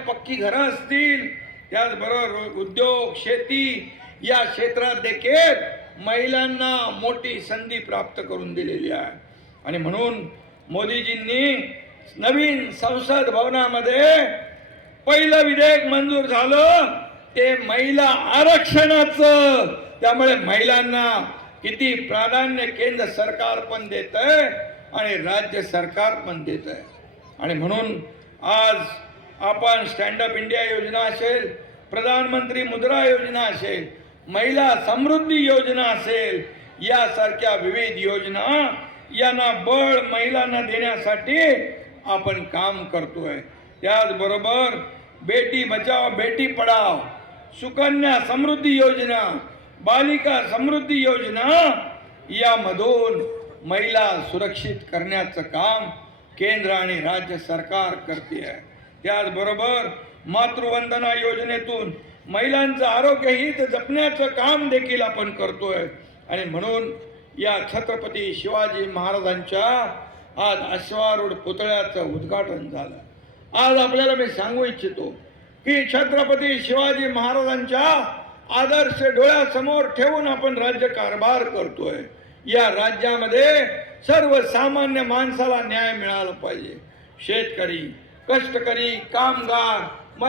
पक्की घरं असतील. त्याचबरोबर उद्योग शेती या क्षेत्रात देखील महिलांना मोठी संधी प्राप्त करून दिलेली आहे. आणि म्हणून मोदीजींनी नवीन संसद भवनामध्ये पहिलं विधेयक मंजूर झालं. ते महिला आरक्षणाचं. त्यामुळे महिलांना किती प्राधान्य केंद्र सरकार पण देत आहे आणि राज्य सरकार पण देत आहे आणि म्हणून आज आपण स्टँडअप इंडिया योजना असेल प्रधानमंत्री मुद्रा योजना असेल महिला समृद्धी योजना असेल यासारख्या विविध योजना यांना बळ महिलांना देण्यासाठी आपण काम करतोय. त्याचबरोबर बेटी बचाव बेटी पढाव सुकन्या समृद्धी योजना बालिका समृद्धी योजना यामधून महिला सुरक्षित करण्याचं काम केंद्र आणि राज्य सरकार करते आहे त्याचबरोबर मातृवंदना योजनेतून महिलांचं आरोग्य हित जपण्याचं काम देखील आपण करतोय. आणि म्हणून या छत्रपती शिवाजी महाराजांच्या आज अश्वारूढ पुतळ्याचं उद्घाटन झालं. आज आपल्याला मी सांगू इच्छितो की छत्रपती शिवाजी महाराजांच्या आदर्श डोळ्यासमोर ठेवून आपण राज्य कारभार करतोय. या राज्यामध्ये सर्वसामान्य माणसाला न्याय मिळाला पाहिजे. शेतकरी कष्टकरी कामगार